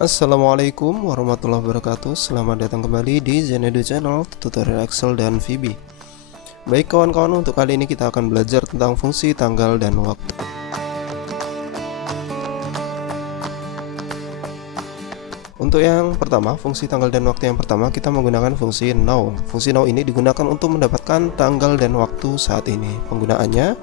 Assalamualaikum warahmatullahi wabarakatuh. Selamat datang kembali di Zenedu Channel tutorial Excel dan VB. Baik kawan-kawan, untuk kali ini kita akan belajar tentang fungsi tanggal dan waktu. Untuk yang pertama, fungsi tanggal dan waktu yang pertama, kita menggunakan fungsi now. Fungsi now ini digunakan untuk mendapatkan tanggal dan waktu saat ini. Penggunaannya,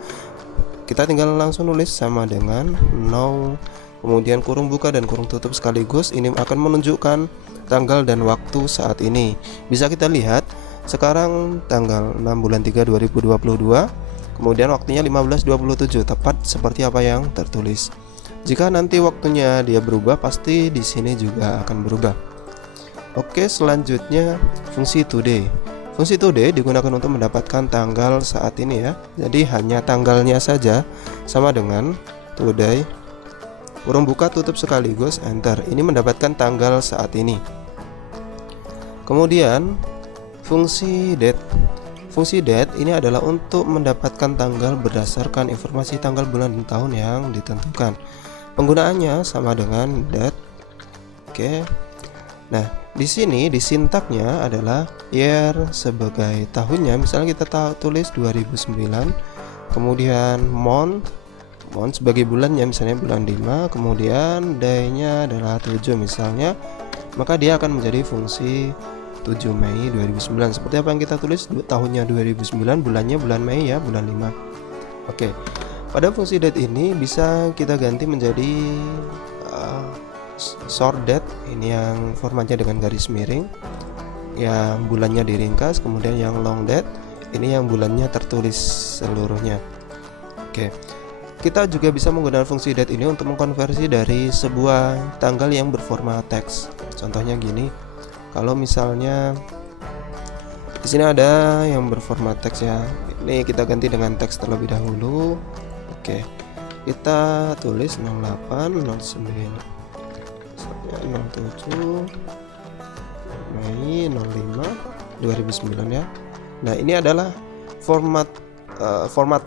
kita tinggal langsung nulis sama dengan now, kemudian kurung buka dan kurung tutup sekaligus. Ini akan menunjukkan tanggal dan waktu saat ini. Bisa kita lihat sekarang tanggal 6 bulan 3 2022, kemudian waktunya 15.27, tepat seperti apa yang tertulis. Jika nanti waktunya dia berubah, pasti di sini juga akan berubah. Oke, selanjutnya fungsi today. Fungsi today digunakan untuk mendapatkan tanggal saat ini ya. Jadi hanya tanggalnya saja, sama dengan today kurung buka tutup sekaligus enter. Ini mendapatkan tanggal saat ini. Kemudian fungsi date. Fungsi date ini adalah untuk mendapatkan tanggal berdasarkan informasi tanggal, bulan, dan tahun yang ditentukan. Penggunaannya sama dengan date. Oke. Nah, di sini di sintaknya adalah year sebagai tahunnya. Misalnya kita tulis 2009, kemudian month sebagai bulannya, misalnya bulan 5, kemudian day-nya adalah 7 misalnya, maka dia akan menjadi fungsi 7 Mei 2009. Seperti apa yang kita tulis, tahunnya 2009, bulannya bulan Mei ya, bulan 5. Oke. Pada fungsi date ini bisa kita ganti menjadi short date. Ini yang formatnya dengan garis miring, yang bulannya diringkas. Kemudian yang long date, ini yang bulannya tertulis seluruhnya. Oke. Kita juga bisa menggunakan fungsi date ini untuk mengkonversi dari sebuah tanggal yang berformat teks. Contohnya gini, kalau misalnya di sini ada yang berformat teks ya, ini kita ganti dengan teks terlebih dahulu. Oke, kita tulis 08 09 07 Mei 05 2009 ya. Nah, ini adalah format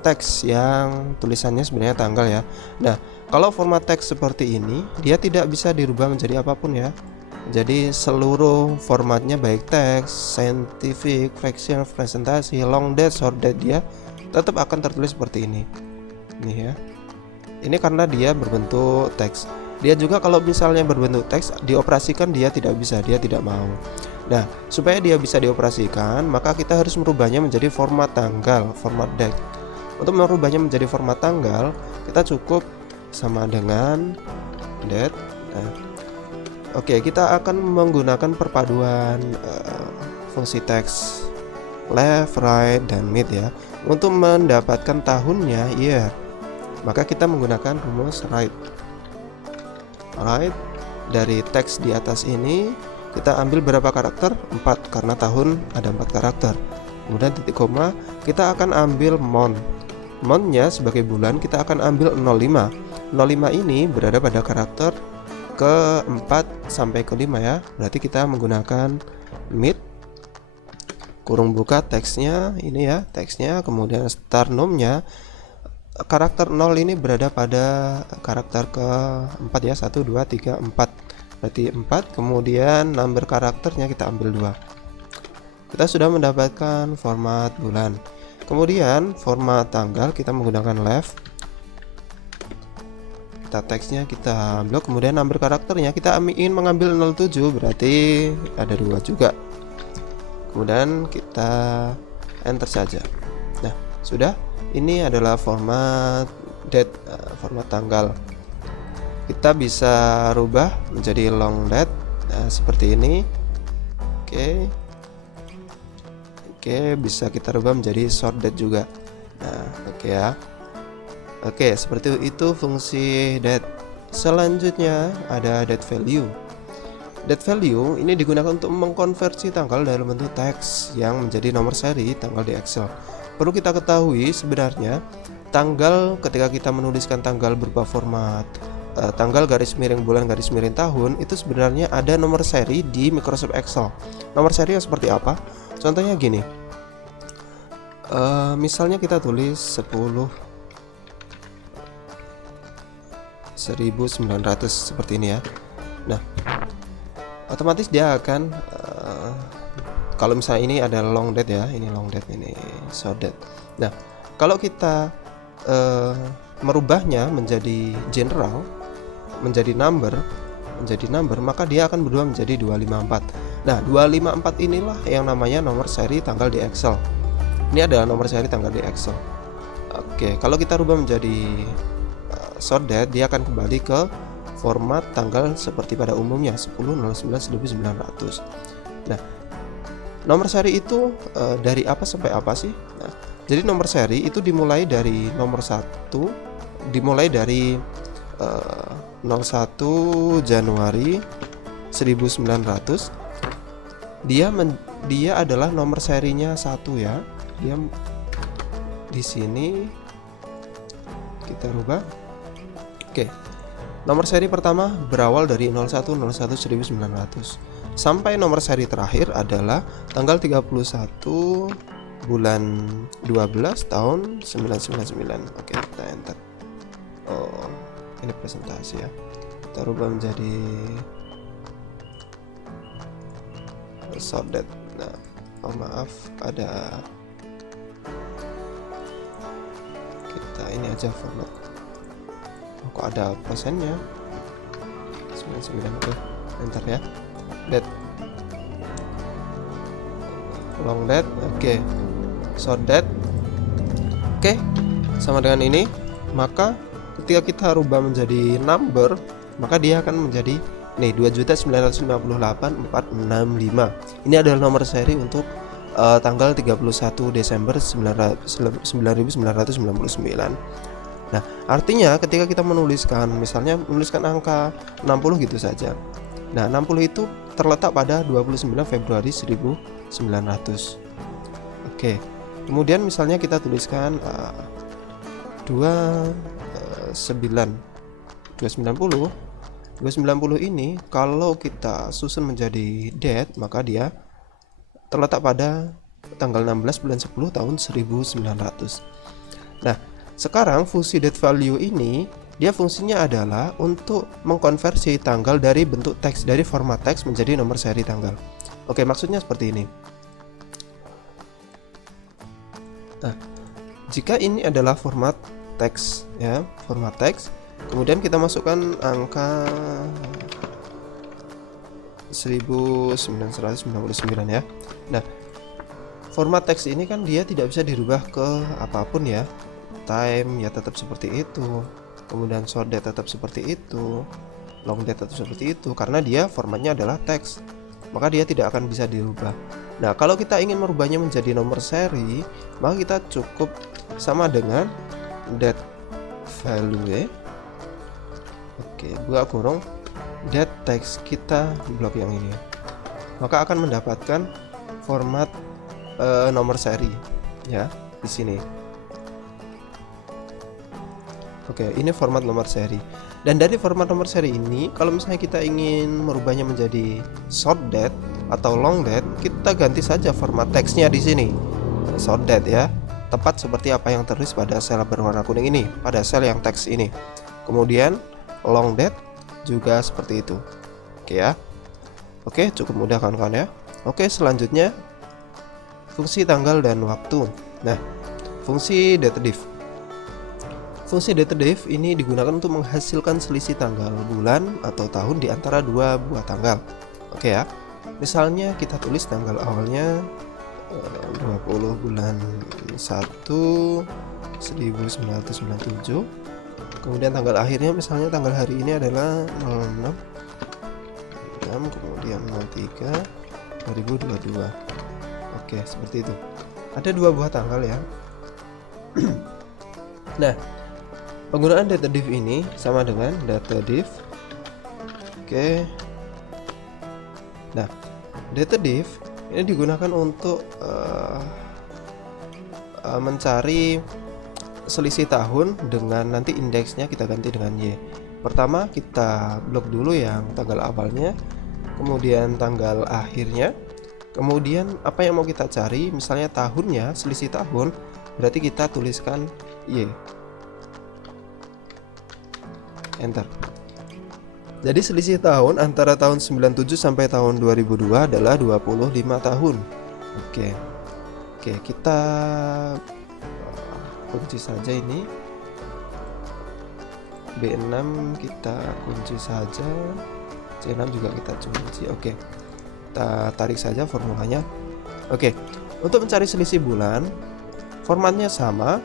teks yang tulisannya sebenarnya tanggal ya. Nah, kalau format teks seperti ini, dia tidak bisa dirubah menjadi apapun ya. Jadi seluruh formatnya, baik teks, scientific, fraction, presentasi, long date, short date, dia tetap akan tertulis seperti ini. Nih ya. Ini karena dia berbentuk teks. Dia juga kalau misalnya berbentuk teks dioperasikan, dia tidak bisa, dia tidak mau. Nah, supaya dia bisa dioperasikan, maka kita harus merubahnya menjadi format tanggal, format date. Untuk merubahnya menjadi format tanggal, kita cukup sama dengan date. Nah, oke, kita akan menggunakan perpaduan fungsi teks left, right, dan mid ya. Untuk mendapatkan tahunnya year, maka kita menggunakan rumus right. Right, dari teks di atas ini kita ambil berapa karakter? 4, karena tahun ada 4 karakter. Kemudian titik koma, kita akan ambil month. Monthnya sebagai bulan kita akan ambil 05. 05 ini berada pada karakter ke-4 sampai ke-5 ya. Berarti kita menggunakan mid, kurung buka teksnya ini ya, teksnya, kemudian start num-nya. Karakter 0 ini berada pada karakter ke-4 ya, 1 2 3 4. Berarti 4, kemudian number karakternya kita ambil 2. Kita sudah mendapatkan format bulan. Kemudian format tanggal kita menggunakan left. Kita teksnya kita blok, kemudian number karakternya kita ingin mengambil 07, berarti ada 2 juga. Kemudian kita enter saja. Nah, sudah. Ini adalah format date, format tanggal. Kita bisa rubah menjadi long date, seperti ini. Oke, bisa kita rubah menjadi short date juga. Nah, oke ya. Oke, seperti itu fungsi date. Selanjutnya ada date value. Date value ini digunakan untuk mengkonversi tanggal dalam bentuk teks yang menjadi nomor seri tanggal di Excel. Perlu kita ketahui sebenarnya tanggal, ketika kita menuliskan tanggal berupa format tanggal garis miring bulan garis miring tahun, itu sebenarnya ada nomor seri di Microsoft Excel. Nomor seri yang seperti apa? Contohnya gini, misalnya kita tulis 1900 seperti ini ya. Nah, otomatis dia akan kalau misalnya ini ada long date ya, ini long date, ini short date. Nah, kalau kita merubahnya menjadi general, menjadi number, maka dia akan berubah menjadi 254. Nah, 254 inilah yang namanya nomor seri tanggal di Excel. Ini adalah nomor seri tanggal di Excel. Oke, kalau kita rubah menjadi short date, dia akan kembali ke format tanggal seperti pada umumnya 10/09/1900. Nah, nomor seri itu dari apa sampai apa sih? Nah, jadi nomor seri itu dimulai dari nomor 1, dimulai dari 01 Januari 1900. Dia adalah nomor serinya 1 ya. Dia di sini kita rubah. Oke. Nomor seri pertama berawal dari 01/01/1900 sampai nomor seri terakhir adalah tanggal 31 bulan 12 tahun 999. Oke, kita enter. Oh, ini presentasi ya. Kita rubah menjadi short date. Nah, oh maaf, ada kita ini aja format. Kok ada persennya 99. Oke, enter ya. Date, long date, oke, short date, oke, sama dengan ini. Maka ketika kita rubah menjadi number, maka dia akan menjadi nih 2.958.465. Ini adalah nomor seri untuk tanggal 31 Desember 1999. Nah, artinya ketika kita menuliskan, misalnya menuliskan angka 60 gitu saja. Nah, 60 itu terletak pada 29 Februari 1900. Oke. Kemudian misalnya kita tuliskan 290 ini kalau kita susun menjadi date, maka dia terletak pada tanggal 16 bulan 10 tahun 1900. Nah, sekarang fungsi date value ini dia fungsinya adalah untuk mengkonversi tanggal dari bentuk teks, dari format teks menjadi nomor seri tanggal. Oke, maksudnya seperti ini. Nah, jika ini adalah format teks ya, format teks, kemudian kita masukkan angka 1999 ya. Nah, format teks ini kan dia tidak bisa dirubah ke apapun ya. Time ya tetap seperti itu, kemudian short date tetap seperti itu, long date tetap seperti itu, karena dia formatnya adalah teks, maka dia tidak akan bisa dirubah. Nah, kalau kita ingin merubahnya menjadi nomor seri, maka kita cukup sama dengan date value, oke, buka kurung date text kita blok yang ini, maka akan mendapatkan format nomor seri ya di sini. Oke, ini format nomor seri. Dan dari format nomor seri ini, kalau misalnya kita ingin merubahnya menjadi short date atau long date, kita ganti saja format teksnya di sini. Short date ya, tepat seperti apa yang tertulis pada sel berwarna kuning ini, pada sel yang teks ini. Kemudian long date juga seperti itu. Oke ya. Oke, cukup mudah kawan-kawan ya. Oke, selanjutnya fungsi tanggal dan waktu. Nah, fungsi datediff. Fungsi datediff ini digunakan untuk menghasilkan selisih tanggal bulan atau tahun di antara dua buah tanggal. Oke ya. Misalnya kita tulis tanggal awalnya 20 bulan 1 1997. Kemudian tanggal akhirnya misalnya tanggal hari ini adalah 06 kemudian 03 2022. Oke, seperti itu. Ada dua buah tanggal ya. Nah, penggunaan datediff ini sama dengan datediff. Oke. Nah, datediff ini digunakan untuk mencari selisih tahun dengan nanti indeksnya kita ganti dengan Y. Pertama kita blok dulu yang tanggal awalnya, kemudian tanggal akhirnya, kemudian apa yang mau kita cari, misalnya tahunnya, selisih tahun, berarti kita tuliskan Y. Enter. Jadi selisih tahun antara tahun 97 sampai tahun 2002 adalah 25 tahun. Oke. Oke, kita kunci saja ini. B6 kita kunci saja. C6 juga kita kunci. Oke. Kita tarik saja formulanya. Oke. Untuk mencari selisih bulan, formatnya sama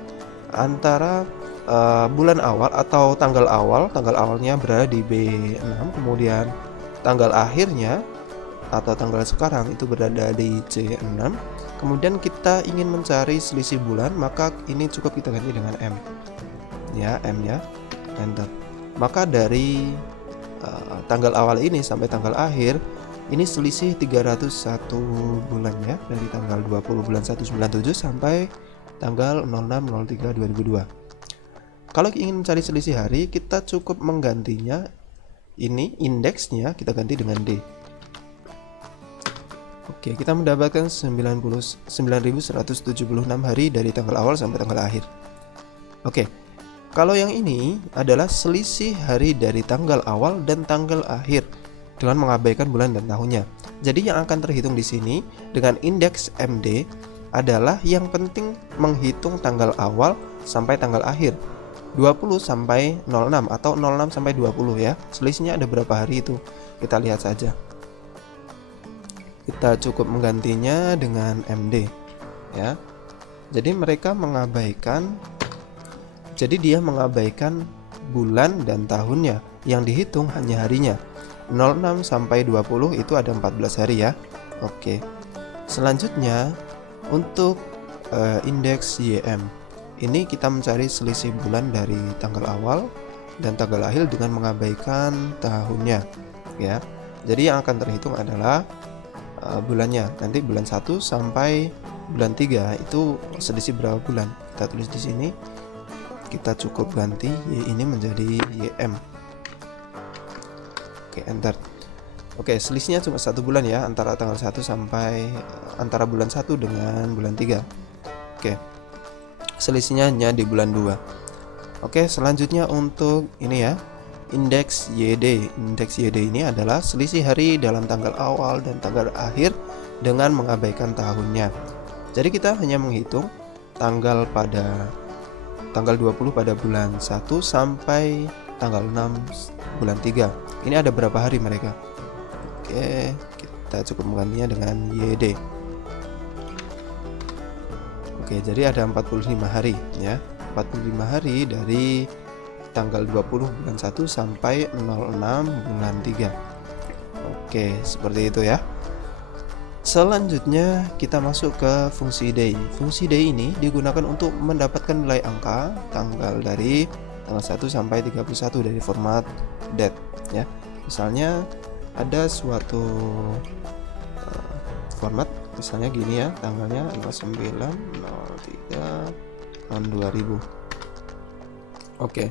antara bulan awal atau tanggal awalnya berada di B6, kemudian tanggal akhirnya atau tanggal sekarang itu berada di C6. Kemudian kita ingin mencari selisih bulan, maka ini cukup kita ganti dengan M ya, M ya, enter. Maka dari tanggal awal ini sampai tanggal akhir ini selisih 301 bulan ya, dari tanggal 20 bulan 1 97 sampai tanggal 06/03/2002. Kalau ingin mencari selisih hari, kita cukup menggantinya, ini indeksnya kita ganti dengan D. Oke, kita mendapatkan 9.176 hari dari tanggal awal sampai tanggal akhir. Oke, kalau yang ini adalah selisih hari dari tanggal awal dan tanggal akhir dengan mengabaikan bulan dan tahunnya. Jadi yang akan terhitung di sini dengan indeks MD adalah yang penting menghitung tanggal awal sampai tanggal akhir, 20 sampai 06 atau 06 sampai 20 ya. Selisihnya ada berapa hari itu kita lihat saja. Kita cukup menggantinya dengan MD ya. Jadi dia mengabaikan bulan dan tahunnya, yang dihitung hanya harinya. 06 sampai 20 itu ada 14 hari ya. Oke. Selanjutnya untuk indeks YM. Ini kita mencari selisih bulan dari tanggal awal dan tanggal akhir dengan mengabaikan tahunnya ya. Jadi yang akan terhitung adalah bulannya. Nanti bulan 1 sampai bulan 3 itu selisih berapa bulan? Kita tulis di sini. Kita cukup ganti Y ini menjadi YM. Oke, enter. Oke, selisihnya cuma 1 bulan ya, antara tanggal 1 sampai antara bulan 1 dengan bulan 3. Oke. Selisihnya hanya di bulan 2. Oke, selanjutnya untuk ini ya, indeks YD. Indeks YD ini adalah selisih hari dalam tanggal awal dan tanggal akhir dengan mengabaikan tahunnya. Jadi kita hanya menghitung tanggal 20 pada bulan 1 sampai tanggal 6 bulan 3. Ini ada berapa hari mereka? Oke, kita cukup menggantinya dengan YD. Oke, jadi ada 45 hari ya. 45 hari dari tanggal 20 bulan 1 sampai 06 bulan 3. Oke, seperti itu ya. Selanjutnya kita masuk ke fungsi day. Fungsi day ini digunakan untuk mendapatkan nilai angka tanggal dari tanggal 1 sampai 31 dari format date ya. Misalnya ada suatu format, misalnya gini ya, tanggalnya 29/03 tahun 2000. Oke.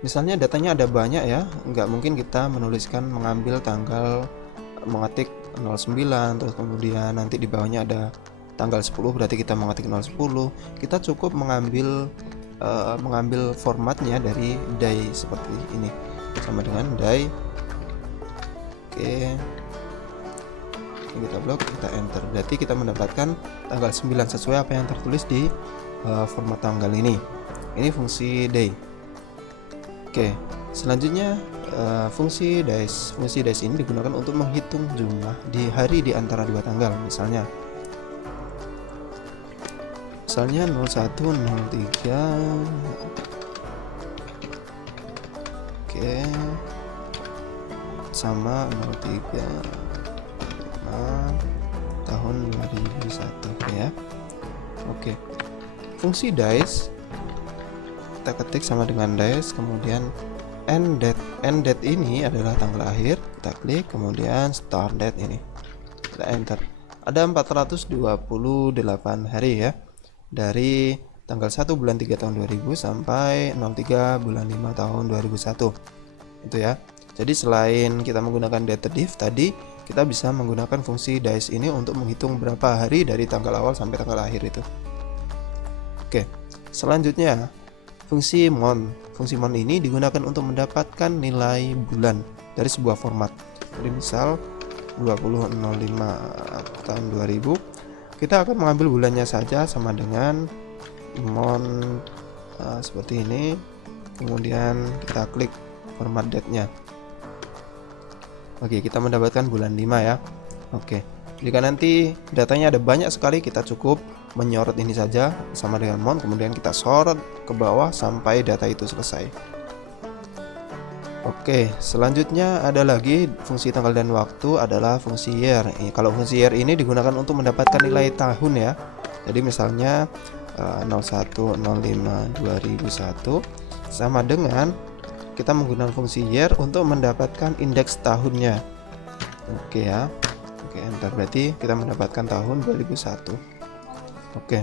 Misalnya datanya ada banyak ya, nggak mungkin kita mengambil tanggal, mengetik 09 terus kemudian nanti di bawahnya ada tanggal 10, berarti kita mengetik 010. Kita cukup mengambil formatnya dari day seperti ini, sama dengan day. Oke, kita blok, kita enter, berarti kita mendapatkan tanggal 9 sesuai apa yang tertulis di format tanggal ini. Ini fungsi day. Oke, selanjutnya fungsi days. Fungsi days ini digunakan untuk menghitung jumlah di hari di antara dua tanggal. Misalnya 0103. Oke, sama 03 tahun 2001 ya. Oke. Fungsi days kita ketik sama dengan days, kemudian end date. End date ini adalah tanggal akhir, kita klik, kemudian start date ini kita enter. Ada 428 hari ya, dari tanggal 1 bulan 3 tahun 2000 sampai 03 bulan 5 tahun 2001 itu ya. Jadi selain kita menggunakan date div tadi, kita bisa menggunakan fungsi days ini untuk menghitung berapa hari dari tanggal awal sampai tanggal akhir itu. Oke, selanjutnya fungsi month. fungsi mount ini digunakan untuk mendapatkan nilai bulan dari sebuah format. Jadi misal 20.05 tahun 2000, kita akan mengambil bulannya saja sama dengan mount seperti ini, kemudian kita klik format date-nya. Oke, kita mendapatkan bulan 5 ya. Oke, jika nanti datanya ada banyak sekali, kita cukup menyorot ini saja sama dengan mount, kemudian kita sorot ke bawah sampai data itu selesai. Oke, selanjutnya ada lagi fungsi tanggal dan waktu adalah fungsi year. Kalau fungsi year ini digunakan untuk mendapatkan nilai tahun ya. Jadi misalnya 01.05.2001 sama dengan kita menggunakan fungsi year untuk mendapatkan indeks tahunnya. Oke ya. Oke, enter, berarti kita mendapatkan tahun 2001. Oke.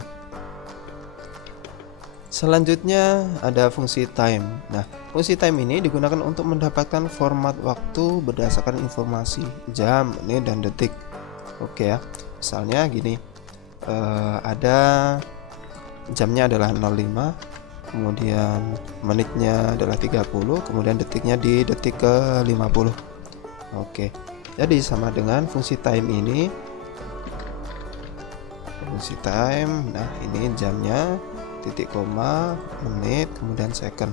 Selanjutnya ada fungsi time. Nah, fungsi time ini digunakan untuk mendapatkan format waktu berdasarkan informasi jam, menit, dan detik. Oke ya. Misalnya gini, ada jamnya adalah 05, kemudian menitnya adalah 30, kemudian detiknya di detik ke 50. Oke. Jadi sama dengan fungsi time ini. Fungsi time, nah ini jamnya, titik koma, menit, kemudian second.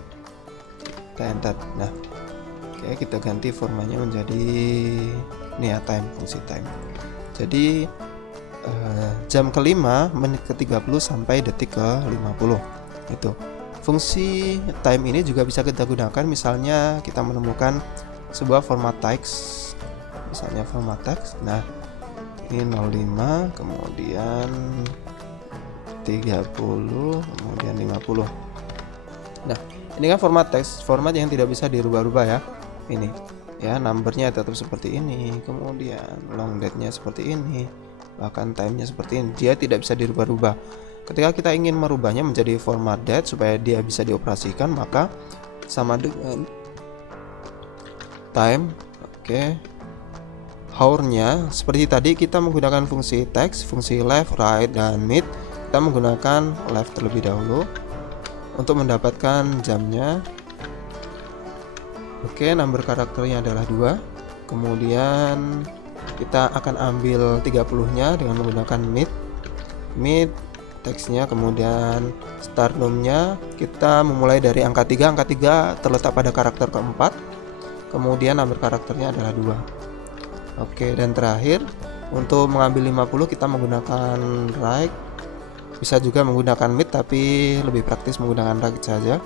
Kita enter. Nah, oke, kita ganti formanya menjadi ini ya, time, fungsi time. Jadi jam kelima, menit ke 30 sampai detik ke 50. Itu. Fungsi time ini juga bisa kita gunakan misalnya kita menemukan sebuah format teks. Misalnya format teks. Nah, ini 05, kemudian 30, kemudian 50. Nah, ini kan format teks, format yang tidak bisa dirubah-rubah ya. Ini ya, numbernya tetap seperti ini, kemudian long date-nya seperti ini, bahkan time-nya seperti ini. Dia tidak bisa dirubah-rubah. Ketika kita ingin merubahnya menjadi format date supaya dia bisa dioperasikan, maka sama dengan time. Oke. Hour-nya seperti tadi kita menggunakan fungsi text, fungsi left, right, dan mid. Kita menggunakan left terlebih dahulu untuk mendapatkan jamnya. Oke, number karakternya adalah 2. Kemudian kita akan ambil 30-nya dengan menggunakan mid teksnya, kemudian stardom-nya kita memulai dari angka 3. Angka 3 terletak pada karakter keempat. Kemudian number karakternya adalah 2. Oke, dan terakhir untuk mengambil 50 kita menggunakan right. Bisa juga menggunakan mid, tapi lebih praktis menggunakan right saja.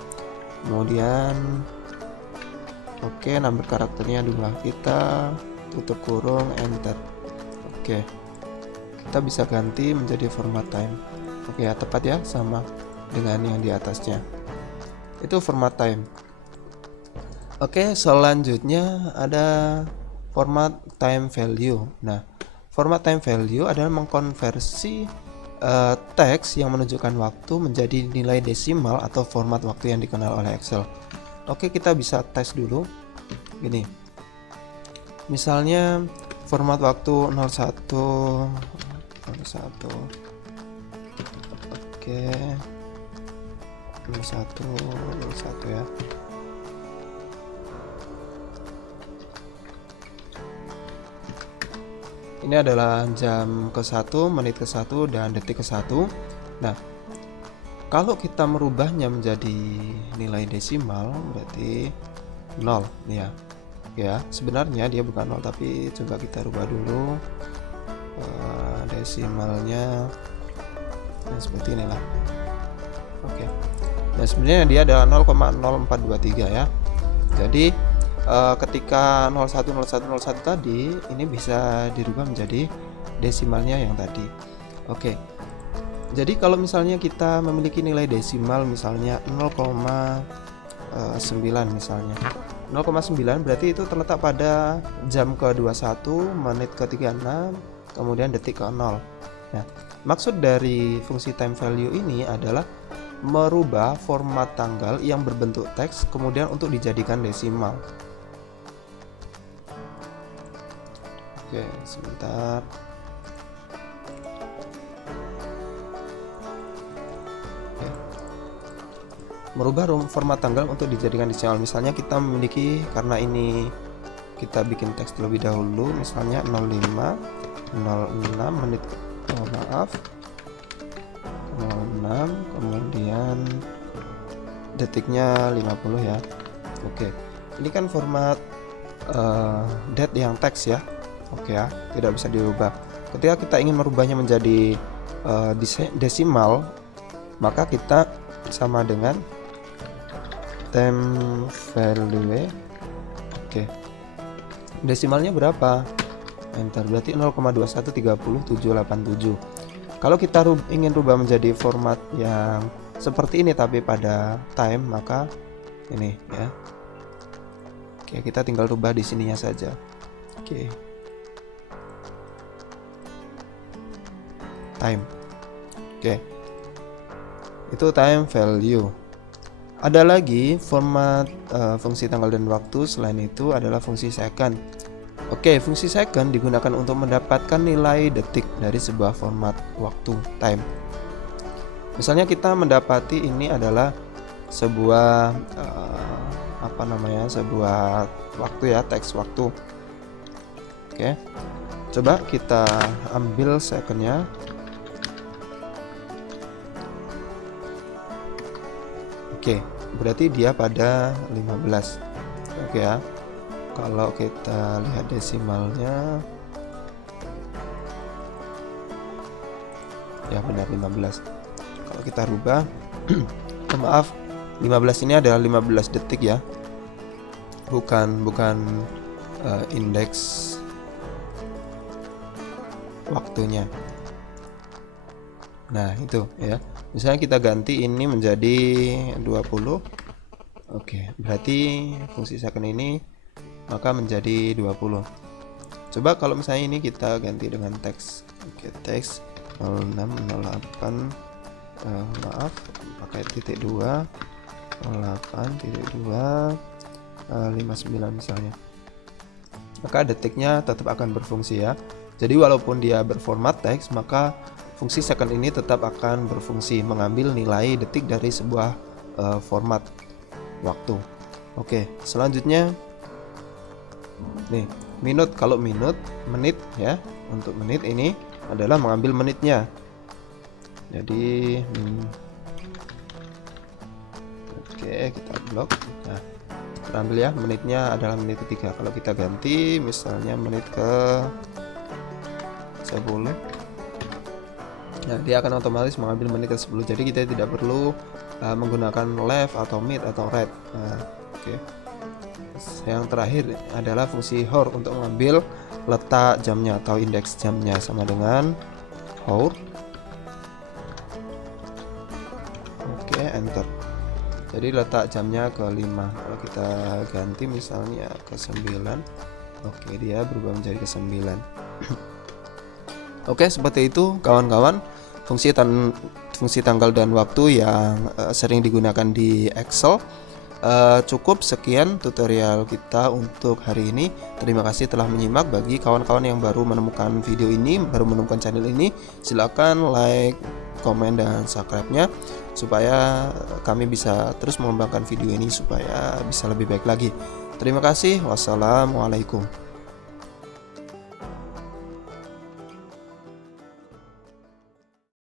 Kemudian oke, number karakternya 2. Kita tutup kurung, enter. Oke, kita bisa ganti menjadi format time. Oke ya, tepat ya, sama dengan yang di atasnya. Itu format time. Oke, selanjutnya ada format time value. Nah, format time value adalah mengkonversi teks yang menunjukkan waktu menjadi nilai desimal atau format waktu yang dikenal oleh Excel. Oke, kita bisa tes dulu. Gini. Misalnya format waktu 01. Oke. 01 ya. Ini adalah jam ke-1, menit ke-1, dan detik ke-1. Nah, kalau kita merubahnya menjadi nilai desimal berarti 0 ya. Ya, sebenarnya dia bukan 0, tapi coba kita rubah dulu desimalnya. Nah, seperti inilah. Oke. Nah, sebenarnya dia adalah 0,0423 ya. Jadi ketika 010101 tadi ini bisa dirubah menjadi desimalnya yang tadi. Oke. Jadi kalau misalnya kita memiliki nilai desimal misalnya 0,9 misalnya. 0,9 berarti itu terletak pada jam ke-21, menit ke-36, kemudian detik ke-0. Nah, maksud dari fungsi time value ini adalah merubah format tanggal yang berbentuk teks kemudian untuk dijadikan desimal. Oke, sebentar. Oke. merubah format tanggal untuk dijadikan desimal. Misalnya kita memiliki, karena ini kita bikin teks terlebih dahulu, misalnya 05 06 menit, maaf 06 kemudian detiknya 50 ya. Oke, ini kan format date yang teks ya. Oke ya, tidak bisa dirubah. Ketika kita ingin merubahnya menjadi desimal, maka kita sama dengan time value. Oke, desimalnya berapa? Enter, berarti 0,2130,787. Kalau kita ingin rubah menjadi format yang seperti ini tapi pada time, maka ini ya. Oke, kita tinggal rubah di sininya saja. Oke, time. Oke, itu time value. Ada lagi format fungsi tanggal dan waktu. Selain itu adalah fungsi second. Oke, fungsi second digunakan untuk mendapatkan nilai detik dari sebuah format waktu time. Misalnya kita mendapati ini adalah sebuah sebuah waktu ya, teks waktu. Oke, coba kita ambil secondnya. Oke, berarti dia pada 15. Oke ya. Kalau kita lihat desimalnya, ya benar 15. Kalau kita rubah maaf, 15 ini adalah 15 detik ya, bukan indeks waktunya. Nah itu ya, misalnya kita ganti ini menjadi 20. Oke, berarti fungsi second ini maka menjadi 20. Coba kalau misalnya ini kita ganti dengan teks. Oke, teks 0608 maaf pakai titik 2 08.2 59 misalnya, maka detiknya tetap akan berfungsi ya. Jadi walaupun dia berformat teks, maka fungsi second ini tetap akan berfungsi mengambil nilai detik dari sebuah format waktu. Oke, selanjutnya nih minute. Kalau menit ya, untuk menit ini adalah mengambil menitnya. Jadi oke, kita blok. Nah, terambil ya, menitnya adalah menit ketiga. Kalau kita ganti misalnya menit ke 10, nah dia akan otomatis mengambil menit ke 10. Jadi kita tidak perlu menggunakan left atau mid atau right. Nah, oke. Yang terakhir adalah fungsi hour untuk mengambil letak jamnya atau indeks jamnya, sama dengan hour. Oke, enter. Jadi letak jamnya ke 5. Kalau kita ganti misalnya ke 9, oke, dia berubah menjadi ke 9. Oke, seperti itu kawan-kawan, fungsi tanggal dan waktu yang sering digunakan di Excel. Cukup sekian tutorial kita untuk hari ini. Terima kasih telah menyimak. Bagi kawan-kawan yang baru menemukan video ini, baru menemukan channel ini, silakan like, komen, dan subscribe-nya supaya kami bisa terus mengembangkan video ini supaya bisa lebih baik lagi. Terima kasih. Wassalamualaikum.